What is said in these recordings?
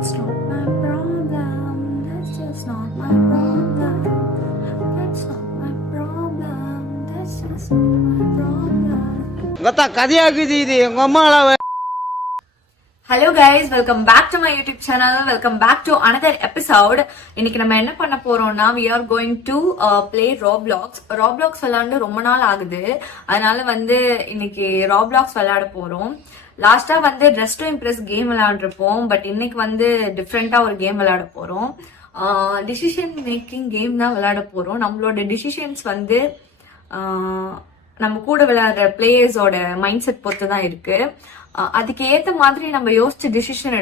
That's not my problem. That's just not my problem. That's not my problem. That's just not my problem. கத்தா கதையாக்குது இது எங்க அம்மால. Hello guys, welcome back to my YouTube channel. Welcome back to another episode. இன்னைக்கு நம்ம என்ன பண்ண போறோம்னா, we are going to play Roblox. Roblox விளையாண்டு ரொம்ப நாள் ஆகுது, அதனால வந்து இன்னைக்கு Roblox விளையாட போறோம். லாஸ்டா வந்து ட்ரெஸ் டு இம்ப்ரெஸ் கேம் விளையாண்டுருப்போம், பட் இன்னைக்கு வந்து டிஃப்ரெண்டா ஒரு கேம் விளையாட போறோம். டிசிஷன் மேக்கிங் கேம் தான் விளையாட போறோம். நம்மளோட டிசிஷன்ஸ் வந்து நம்ம கூட விளையாடுற பிளேயர்ஸோட மைண்ட் செட் பொறுத்து தான் இருக்கு. அதுக்கு ஏத்த மாதிரி நம்ம யோசிச்சு டிசிஷன்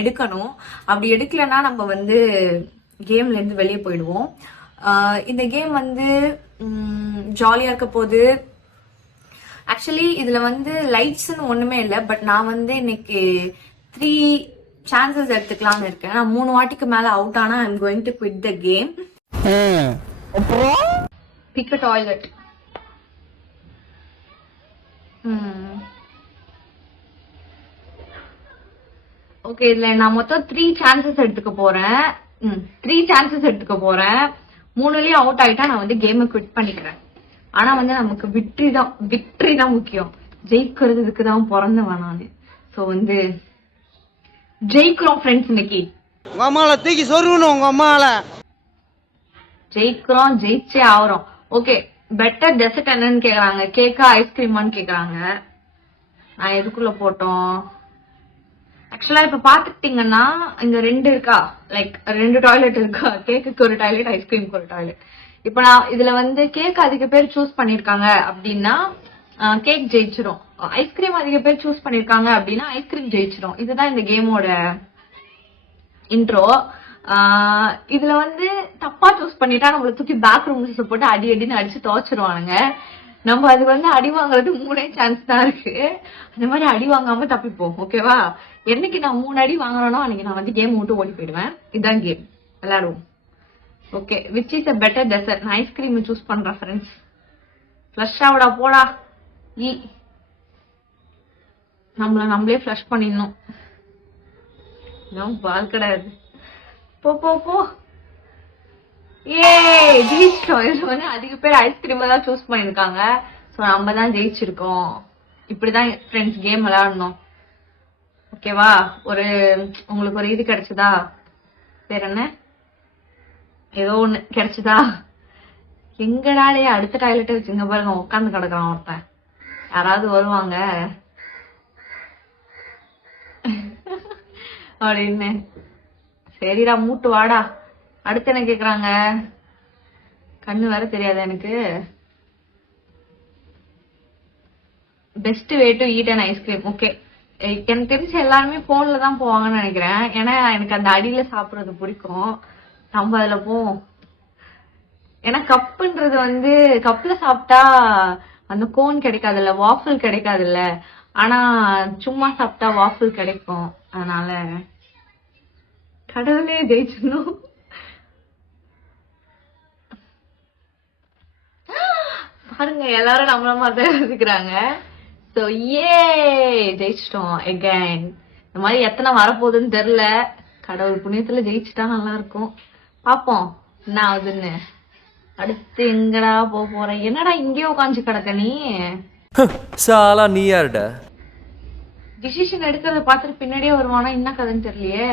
எடுக்கணும். அப்படி எடுக்கலன்னா நம்ம வந்து கேம்ல இருந்து வெளியே போயிடுவோம். இந்த கேம் வந்து ஜாலியா இருக்க போது. ஆக்சுவலி இதுல வந்து லைட்ஸ்ன்னு ஒண்ணுமே இல்லை, பட் நான் வந்து இன்னைக்கு 3 சான்சஸ் எடுத்துக்கலாம்னு இருக்கேன். நான் 3 வாட்டிக்கு மேல அவுட் ஆனா I am going to quit the game. Pick a toilet. Okay, இதுல நான் மொத்தம் 3 சான்சஸ் எடுத்துக்க போறேன். 3 சான்சஸ் எடுத்துக்க போறேன். 3லயும் அவுட் ஆயிட்டா நான் வந்து கேமை குவிட் பண்ணிக்கிறேன். ஆனா வந்து நமக்கு விக்டரி தான் முக்கியம். ஜெயிக்கிறதுக்கு தான் பிறந்தவன் நானு. சோ வந்து ஜெயிக்கிறோம் ஃப்ரெண்ட்ஸ். இன்னைக்கு உங்க அம்மால தூக்கி சொருகணும். உங்க அம்மால ஜெயிக்கிறோம், ஜெயிச்சே ஆகிறோம். ஓகே, பெட்டர் டெசர்ட் என்னன்னு கேக்குறாங்க. கேக்கா ஐஸ்கிரீமான்னு கேக்குறாங்க. நான் எதுக்குள்ள போட்டோம்? ஆக்சுவலா இப்ப பாத்துக்கிட்டீங்கன்னா இந்த 2 இருக்கா, லைக் 2 டாய்லெட் இருக்கா. கேக்குக்கு ஒரு டாய்லெட், ஐஸ்கிரீமுக்கு ஒரு டாய்லெட். இப்ப நான் இதுல வந்து கேக் அதிக பேர் சூஸ் பண்ணிருக்காங்க அப்படின்னா கேக் ஜெயிச்சிரும். ஐஸ்கிரீம் அதிக பேர் சூஸ் பண்ணிருக்காங்க அப்படின்னா ஐஸ்கிரீம் ஜெயிச்சிரும். இதுதான் இந்த கேமோட இன்ட்ரோ. இதுல வந்து தப்பா சூஸ் பண்ணிட்டா நம்மள தூக்கி பேக் ரூம்ஸ் போட்டு அடின்னு அடிச்சு துவச்சிருவானுங்க. நம்ம அது வந்து அடி வாங்குறது 3 சான்ஸ் தான் இருக்கு. அந்த மாதிரி அடி வாங்காம தப்பிப்போம். ஓகேவா? என்னைக்கு நான் 3 அடி வாங்குறேனோ அன்னைக்கு நான் வந்து கேம் விட்டு ஓடி போயிடுவேன். இதுதான் கேம், விளையாடுவோம். Okay, which is a better dessert? நான் ஐஸ்கிரீம் சூஸ் பண்றேன் ஃப்ரெண்ட்ஸ். ஃப்ளஷ் ஆவடா போடா. நம்மளே ஃப்ளஷ் பண்ணிடணும். பால் கிடையாது. போ போ போ. ஜெயிச்சிட்டோம். இதுல வந்து அதிக பேர் ஐஸ்கிரீம் தான் சூஸ் பண்ணிருக்காங்க. சோ நம்ம தான் ஜெயிச்சிருக்கோம். இப்படிதான் ஃப்ரெண்ட்ஸ் கேம் விளையாடணும். ஓகேவா? உங்களுக்கு ஒரு இது கிடைச்சதா? பேர் என்ன? ஏதோ ஒண்ணு கிடைச்சதா? எங்கடாலே அடுத்த டாய்லெட் வச்சுங்க பாருங்க, உட்காந்து கிடக்குறான் ஒருத்தன். யாராவது வருவாங்க அப்படின்னு. சரிடா, மூட்டு வாடா. அடுத்து என்ன கேக்குறாங்க? கண்ணு வேற தெரியாது எனக்கு. Best way to eat and ice cream. Okay, எனக்கு தெரிஞ்ச எல்லாருமே போன்ல தான் போவாங்கன்னு நினைக்கிறேன். ஏன்னா எனக்கு அந்த அடியில சாப்பிடுறது பிடிக்கும். நம்ம அதுல போவோம். ஏன்னா கப்புன்றது வந்து கப்ல சாப்பிட்டா அந்த கோன் கிடைக்காதுல்ல, வாஃபிள் கிடைக்காதுல்ல. ஆனா சும்மா சாப்பிட்டா வாஃபிள் கிடைக்கும். அதனால கடவுளே ஜெயிச்சிடணும். பாருங்க, எல்லாரும் நம்மள மாதிரி யோசிக்கிறாங்க. சோ ஜெயிச்சிட்டோம் எகைன். இந்த மாதிரி எத்தனை வரப்போகுதுன்னு தெரியல. கடவுள் புண்ணியத்துல ஜெயிச்சுட்டா நல்லா இருக்கும். பாப்போம் என்ன ஆகுதுன்னு. அடுத்து எங்கடா போறேன்? என்னடா இங்கேயே உட்காந்து கிடக்க நீ? சாலா நீ யாருடா? டிசிஷன் எடுக்கிறத பார்த்துட்டு பின்னாடியே வருவானா? என்ன கதைன்னு தெரியலையே.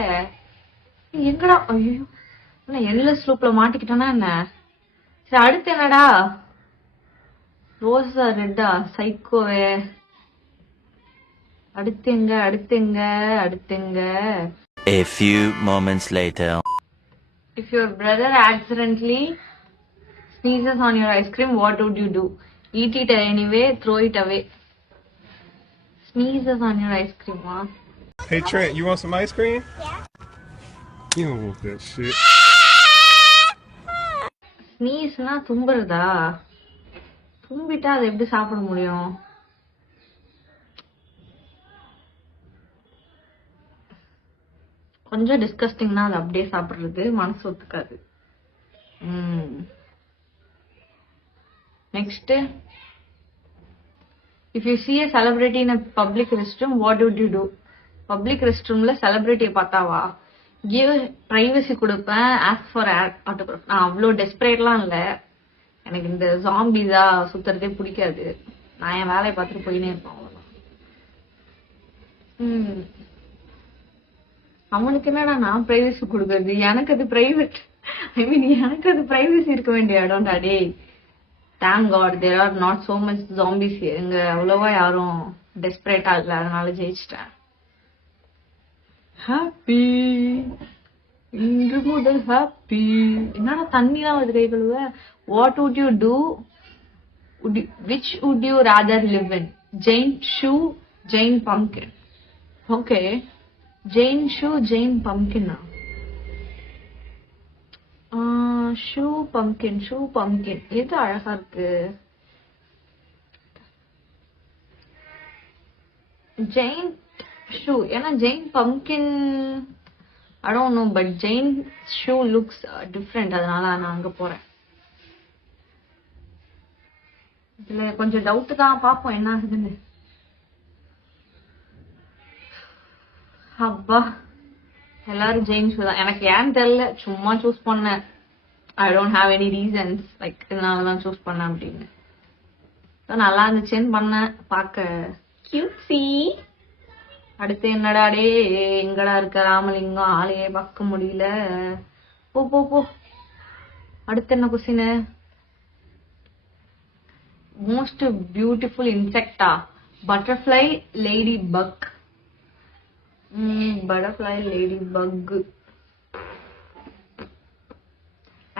எங்கடா? ஐயோ, என்லெஸ் லூப்ல மாட்டிக்கிட்டானா என்ன? சரி, அடுத்து என்னடா? ரோஸா ரெட்டா? சைக்கோவே. அடுத்தெங்க? A few moments later. If your brother accidentally sneezes on your ice cream, what would you do? Eat it anyway, throw it away. Sneezes on your ice cream, huh? Hey Trent, you want some ice cream? Yeah. You don't want that shit. Sneeze na தும்புறதா? தும்பிட்டா அதை எப்படி சாப்பிட முடியும்? கொஞ்சம் டிஸ்கஸ்டிங்னா அது அப்படியே சாப்பிடுறது மனசு ஒத்துக்காது. Next, if you see a celebrity in a public restroom, what would you do? Public rest ரூம்ல செலிபிரிட்டியை பார்த்தாவா? கிவ் பிரைவசி கொடுப்பேன், ஆஸ்க் ஃபார் ஆட்டோகிராஃப். நான் அவ்வளோ டெஸ்பரேட்லாம் இல்லை. எனக்கு இந்த ஜாம்பிஸா சுத்துறதே பிடிக்காது. நான் என் வேலையை பார்த்துட்டு போயினே இருப்பேன், அவ்வளோதான். அவனுக்கு என்னடா நான் பிரைவசி கொடுக்கறது? எனக்கு அது பிரைவேட். ஐ மீன் எனக்கு அது பிரைவசி இருக்க வேண்டிய இடம்டா டே. Thank God there are not so much zombies. இங்க அவ்வளவா யாரும் டெஸ்பரேட்டா இல்லை, அதனால ஜெயிச்சிட்டேன். ஹாப்பி இன்று முதல் ஹாப்பி. என்னடா தண்ணி தான் வருது கை கழுவ. What would you do? Which would you rather live in? Giant shoe, giant pumpkin. Okay, giant shoe, giant பம்கின்னா? Shoe pumpkin, shoe pumpkin. எது அழகா இருக்கு? Giant shoe. ஏன்னா giant pumpkin I don't know, but Jane shoe looks different. அதனால நான் அங்க போறேன். இதுல கொஞ்சம் டவுட் தான், பாப்போம் என்ன ஆகுதுன்னு. அப்பா எல்லாரும் ஜெயின் ஷூ தான். எனக்கு ஏன்னு தெரியல, சும்மா சூஸ் பண்ணேன். I don't have any reasons, like இதனாலதான் சூஸ் பண்ணேன் அப்படின்னு. நல்லா இருந்துச்சுன்னு பண்ணேன், பார்க்க கியூட்ஸி. அடுத்து என்னடா டே, எங்கடா இருக்க ராமலிங்கம்? ஆளையே பார்க்க முடியல. போ போ போ. அடுத்து என்ன question? Most beautiful இன்செக்டா? Butterfly, lady buck. Butterfly, lady buck.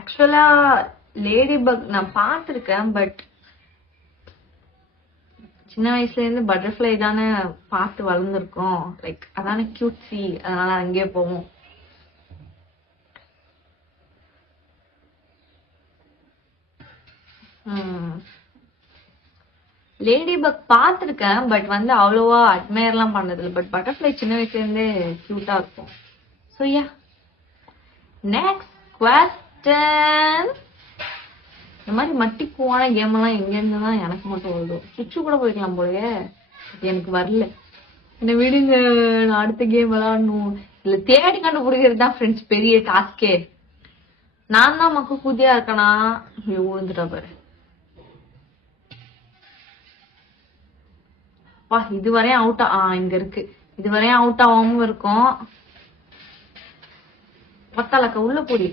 ஆக்சுவலா லேடி பக் நான் பார்த்துருக்கேன், பட் சின்ன வயசுல இருந்து பட்டர்ஃப்ளை தானே பார்த்து வளர்ந்துருக்கோம். லைக் அதானே கியூட்ஸி, அதனால அங்கேயே போவோம். லேடி பக் பார்த்துருக்கேன், பட் வந்து அவ்வளோவா அட்மையர்லாம் பண்ணதில்லை. பட் பட்டர்ஃப்ளை சின்ன வயசுல இருந்தே கியூட்டா இருக்கும். So yeah, next question. இந்த மாதிரி மட்டி போன கேம் எல்லாம் எங்க இருந்து தான் எனக்கு மட்டும் வருது? சுவிட்சு கூட போய்க்கலாம் போலயே, எனக்கு வரல. என்ன விடுங்க, நான் அடுத்த கேம் விளையாடணும். இல்ல தேடி கண்டுபிடிக்கிறது தான் ஃப்ரெண்ட்ஸ் பெரிய டாஸ்கே. நான் தான் மக்கு கூதியா இருக்கனா? விழுந்துட்டா பாரு. வா, இதுவரையும் அவுட். இங்க இருக்கு. இதுவரையும் அவுட் ஆகாம இருக்கும். பத்தாலக்க உள்ள போடி.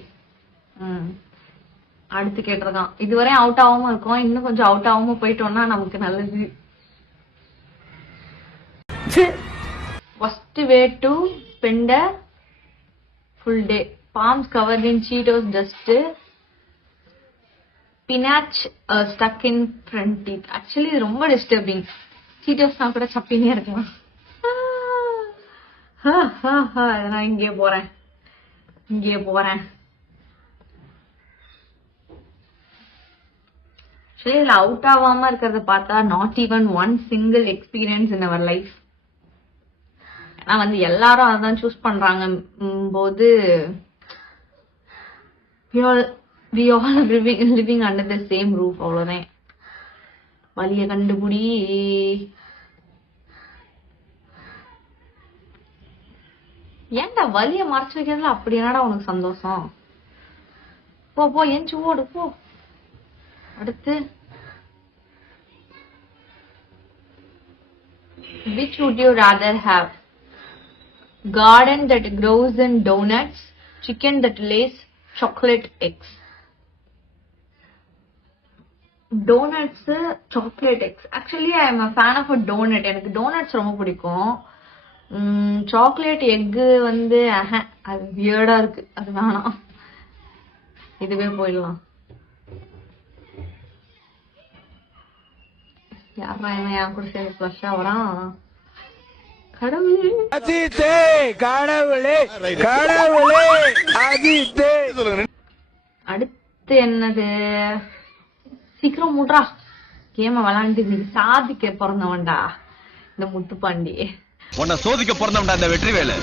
அடுத்து கேட்டிருக்கான். இதுவரையும் அவுட் ஆகாம இருக்கும், இன்னும் கொஞ்சம் அவுட் ஆகாம போயிட்டோம்னா நமக்கு நல்லது. First way to spend a full day. Palms covered in Cheetos dust. Spinach stuck in front teeth. Actually இது ரொம்ப டிஸ்டர்பிங். Cheetosனா கூட சப்பினே இருக்கலாம். நான் இங்கே போறேன். சரி, அவுட் ஆகாம இருக்கிறத பார்த்தா not even one single experience in our life. நான் வந்து எல்லாரும் அதான் சூஸ் பண்றாங்க போது we all living under the same roof. அவ்வளவுதான். வலிய கண்டுபிடி. ஏன்டா வலிய மறைச்சு வைக்கிறதுல அப்படி என்னடா உனக்கு சந்தோஷம்? போ எஞ்சி ஓடு போ. அடுத்து, which would you rather have? Garden that grows in donuts, chicken that lays chocolate eggs. Donuts, chocolate eggs. Actually I am a fan of a donut. எனக்கு donuts ரொம்ப பிடிக்கும். சாக்லேட் எக் வந்து அது வியர்டா இருக்கு, அது வேணாம். இதுவே போயிடலாம். யாரா என்ன என் கூட சேர்ந்து ஃப்ளஷ் ஆவறான்? கடவுளே அதிதே, கடவுளே அதிதே. அடுத்து என்னது? சீக்கிரம் மூட்றா. கேம விளையாண்டு நீ சாதிக்க பிறந்தவன்டா இந்த முத்துப்பாண்டி. உன்னை சோதிக்க பிறந்தவன்டா இந்த வெற்றிவேலு.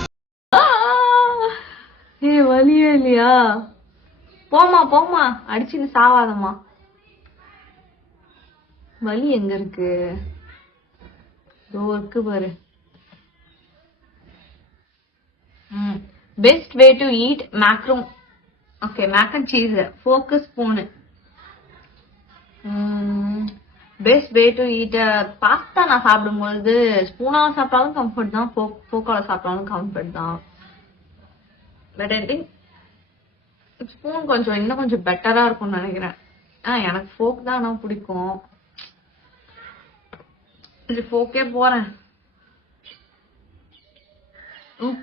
வலியே இல்லையா? போமா அடிச்சுன்னு சாவாதம்மா. வலி எங்க இருக்கு? இருக்கு பாரு. Best way to eat macaron. Okay, mac and cheese. Focus spoon. Best way to eat pasta. நான் சாப்பிடும்போது ஸ்பூனால சாப்பிட்டாலும் கம்ஃபர்ட் தான், ஃபோக்கால சாப்பிட்டாலும் கம்ஃபர்ட் தான். பட் ஐ திங்க் ஸ்பூன் கொஞ்சம் இன்னும் கொஞ்சம் பெட்டரா இருக்கும்னு நினைக்கிறேன். எனக்கு ஃபோக் தான் நான் பிடிக்கும். இது ஃபோக்கே போறேன்.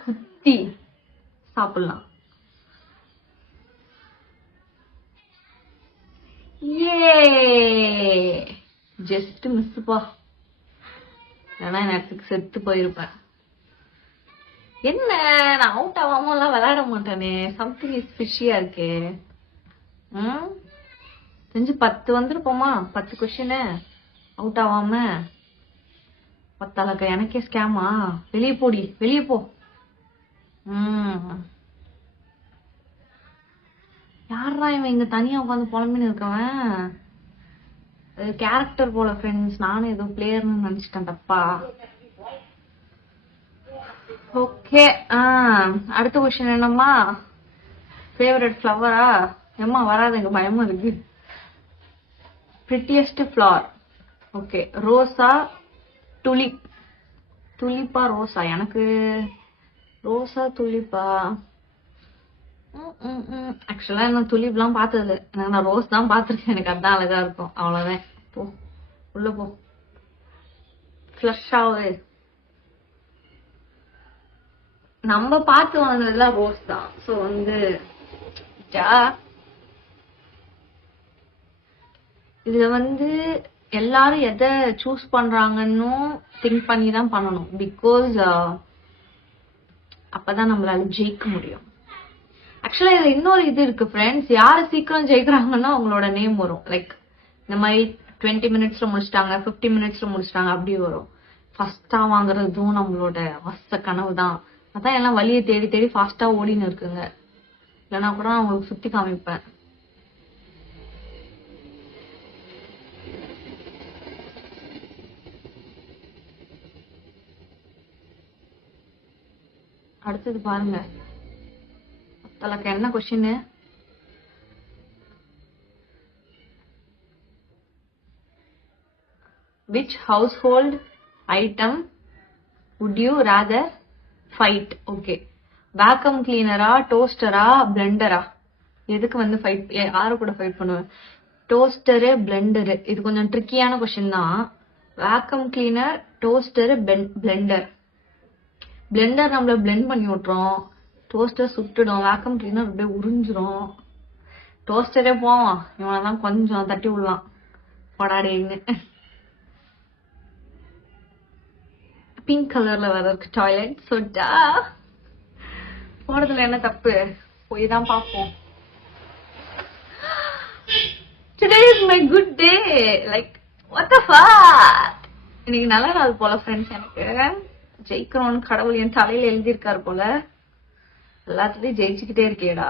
குத்தி சாப்பிடலாம். ஜஸ்ட் மிஸ்ப்பா, ஏன்னா நேரத்துக்கு செத்து போயிருப்பேன். என்ன நான் அவுட் ஆகாம எல்லாம் விளையாட மாட்டேனே. சம்திங் இஸ் ஃபிஷியா இருக்கே. செஞ்சு 10 வந்துருப்போமா? 10 கொஸ்டின் அவுட் ஆகாம. 10 எனக்கே ஸ்கேமா? வெளியே போடி, வெளியே போ. யாரா இவன் இங்க தனியா உட்காந்து புலம்பின்னு இருக்கவன்? கேரக்டர் போல ஃப்ரெண்ட்ஸ். நானும் ஏதோ பிளேயர்னு நினைச்சிட்டேன் தப்பா. ஓகே, அடுத்த கொஸ்டின் என்னம்மா? ஃபேவரட் ஃப்ளவரா? ஏம்மா வராதுங்க, பயமா இருக்கு. Prettiest flower. ஓகே, ரோஸா துலிப்? துலிப்பா ரோஸா? எனக்கு ரோஸா துலிப்பா? ஆக்சுவலா நான் துலிப்லாம் பார்த்தது இல்லை. நான் ரோஸ் தான் பார்த்துருக்கேன். எனக்கு அதான் அழகா இருக்கும். அவ்வளவுதான். போ உள்ள போ. ஃப்ளஷ் ஆகுது. நம்ம பார்த்து வந்ததுலாம் ரோஸ் தான். ஸோ வந்து இதுல வந்து எல்லாரும் எதை சூஸ் பண்றாங்கன்னு திங்க் பண்ணி தான் பண்ணணும். பிகாஸ் அப்பதான் நம்மளால ஜெயிக்க முடியும். ஆக்சுவலா இதுல இன்னொரு இது இருக்கு ஃப்ரெண்ட்ஸ். யாரு சீக்கிரம் ஜெயிக்கிறாங்கன்னா அவங்களோட நேம் வரும். லைக் இந்த மாதிரி 20 மினிட்ஸ்ல முடிச்சிட்டாங்க, 50 மினிட்ஸ்ல முடிச்சிட்டாங்க, அப்படி வரும். ஃபர்ஸ்டா வாங்குறதும் நம்மளோட வச கனவு தான். அதான் எல்லாம் வழியை தேடி தேடி ஃபாஸ்டா ஓடின்னு இருக்குங்க. இல்லைன்னா கூட நான் உங்களுக்கு சுத்தி காமிப்பேன். அடுத்தது பாருங்க. தலக்கு என்ன question? Which household item would you rather fight? Okay, vacuum cleaner-ஆ, டோஸ்டரா, பிளெண்டரா? எதுக்கு வந்து ஃபைட்? யாரு கூட ஃபைட் பண்ணுவேன்? Toaster, blender. இது கொஞ்சம் ட்ரிக்கியான கொஸ்டின் தான். Vacuum cleaner, toaster, Blender. Blender நம்மள பிளெண்ட் பண்ணி விட்டுரும், டோஸ்டர் சுட்டுடும், வேக்யூம் கிளீனர் அப்படியே உறிஞ்சிரும். டோஸ்டரே போவான், இவனெல்லாம் கொஞ்சம் தட்டி விடலாம் படாடின்னு. பிங்க் கலர்ல வேற இருக்கு டாய்லெட். சொட்டா போறதுல என்ன தப்பு? போய் தான் பார்ப்போம். Today is my good day. Like what the fuck? இன்னைக்கு நல்ல நாள் போல ஃப்ரெண்ட்ஸ். எனக்கு ஜெயிக்கிறோன்னு கடவுள் என் தலையில எழுதியிருக்காரு போல. எல்லாத்துலயும் ஜெயிச்சுக்கிட்டே இருக்கேடா.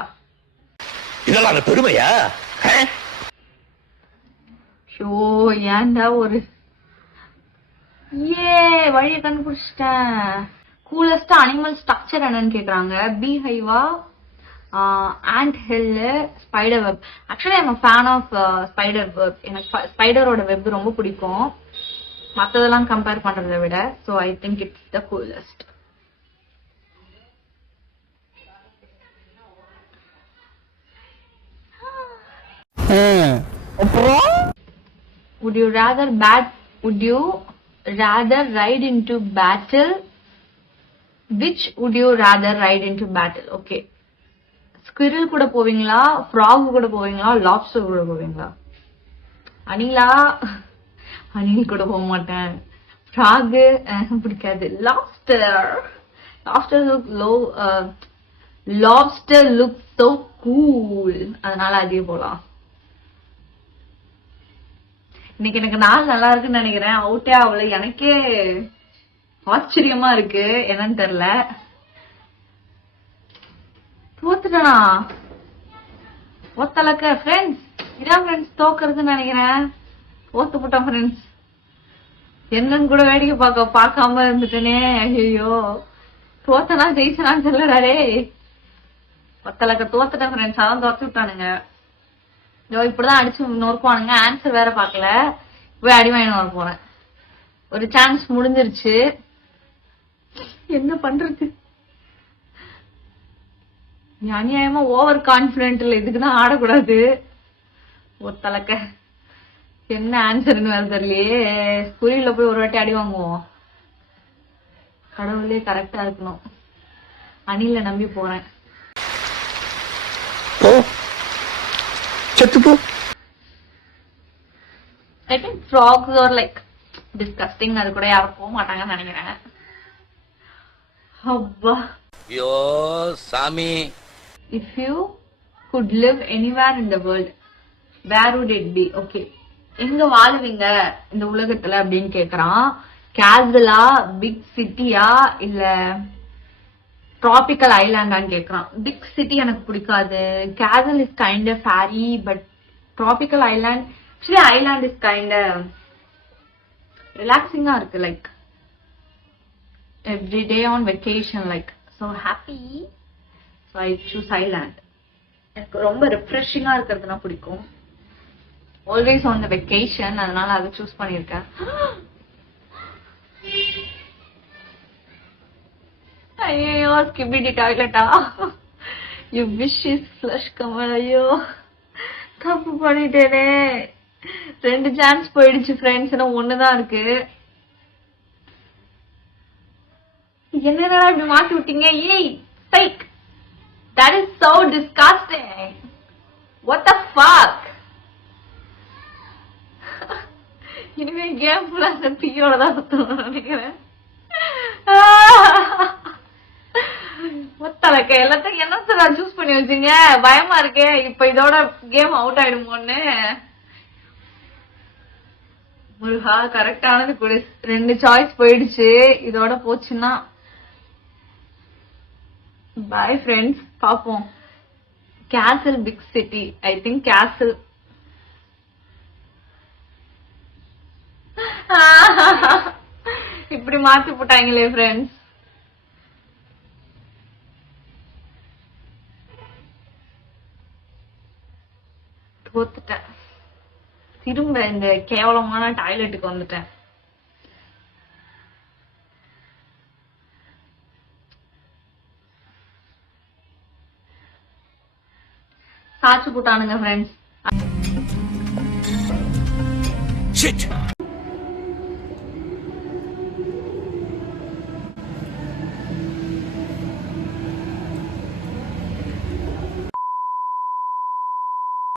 இதெல்லாம் பெருமையா? ஷோ ஏன்டா ஒரு வழியை கண்டுபிடிச்சிட்டேன். கூலஸ்ட் அனிமல் ஸ்ட்ரக்சர் என்னன்னு கேக்குறாங்க. பீஹைவா, ant hill, spider web. Actually I'm fan of spider web. எனக்கு ஸ்பைடரோட வெப் ரொம்ப பிடிக்கும் மற்றதெல்லாம் கம்பேர் பண்றதை விட. So I think it's the coolest. Would you rather ride into battle? Which would you rather ride into battle? Okay. Squirrel கூட போவீங்களா, frog கூட போவீங்களா, lobster கூட போவீங்களா? அணிலா? அணில் கூட போக மாட்டேன். frog பிடிக்காது. lobster look so cool. அதனால அதே போலாம். இன்னைக்கு எனக்கு நாள் நல்லா இருக்குன்னு நினைக்கிறேன். அவுட்டே ஆகல. எனக்கே ஆச்சரியமா இருக்கு, என்னன்னு தெரியல. தோத்துட்டா ஒத்தலக்க ஃப்ரெண்ட்ஸ். இதான் ஃப்ரெண்ட்ஸ் தோக்குறதுன்னு நினைக்கிறேன். தோத்து போட்டோம் ஃப்ரெண்ட்ஸ். என்னன்னு கூட வேடிக்கை பார்க்காம இருந்துட்டேனே. ஐயோ, தோத்தனா ஜெயிச்சனான்னு தெரியலடா. ஒத்தலக்க தோத்துட்டேன் ஃப்ரெண்ட்ஸ், அதான் துரத்தி விட்டானுங்க. இதோ இப்படிதான் அடிச்சு நொறுக்குவானுங்க. ஆன்சர் வேற பாக்கல, போய் அடி வாங்கி வர போறேன். ஒரு சான்ஸ் முடிஞ்சிருச்சு, என்ன பண்றது? அநியாயமா ஓவர் கான்பிடென்ட்ல இதுக்குதான் ஆடக்கூடாது. ஒத்தலக்க என்ன ஆன்சர்னு வேற தெரியலையே. ஸ்கூல்ல போய் ஒரு வாட்டி அடி வாங்குவோம். கடவுளே கரெக்டா இருக்கணும். அணில நம்பி போறேன். I think frogs are like disgusting. அது கூட யாரும் போக மாட்டாங்கன்னு நினைக்கிறேன். அப்பா, ஐயோ சாமி. if you could live anywhere in the world, where would it be? Okay, எங்க வாழுவீங்க இந்த உலகத்துல அப்படின்னு கேக்குறான். கேசலா, பிக் சிட்டியா, இல்ல ட்ராபிக்கல் ஐலாண்டான்னு கேக்குறான். பிக் சிட்டி எனக்கு பிடிக்காது. Castle is kind of fairy, but tropical island, actually island is kind ரிலாக்ஸிங்கா இருக்கு. Like every day on vacation, like so happy, so I choose island. எனக்கு ரொம்ப ரிஃப்ரெஷிங்கா இருக்கிறதுனா பிடிக்கும். ஆல்வேஸ் ஆன் தி வெக்கேஷன், அதனால அதை சூஸ் பண்ணிருக்கேன். ஐயோ, ஸ்கிபிடி டாய்லெட்டா? யூ விஷ் இஸ் ஃப்ளஷ் கமல். ஐயோ, தப்பு பண்ணிட்டேனே. 2 சான்ஸ் போயிடுச்சு ஃப்ரெண்ட்ஸ், இன்னும் 1 தான் இருக்கு. என்னடா இப்படி மாத்தி விட்டீங்க? ஏய் fake, that is so disgusting. What the fuck? இனிமே கேம் ஃபுல்லா அந்த பியோட தான் சுத்தணும்னு நினைக்கிறேன். ஒத்தலக்க எல்லாத்தையும் என்ன சூஸ் பண்ணி வச்சீங்க? பயமா இருக்கே, இப்ப இதோட கேம் அவுட் ஆயிடுமோன்னு. முருகா, கரெக்டானது கூட. 2 சாய்ஸ் போயிடுச்சு, இதோட போச்சுன்னா பாய் ஃப்ரெண்ட்ஸ். பாப்போம். Castle, big city. I think castle. இப்படி மாத்தி போட்டாங்களே ஃப்ரெண்ட்ஸ். தோத்துட்டேன். திரும்ப இந்த கேவலமான டாய்லெட்டுக்கு வந்துட்டேன். சாச்சு போட்டானுங்க ஃப்ரெண்ட்ஸ்.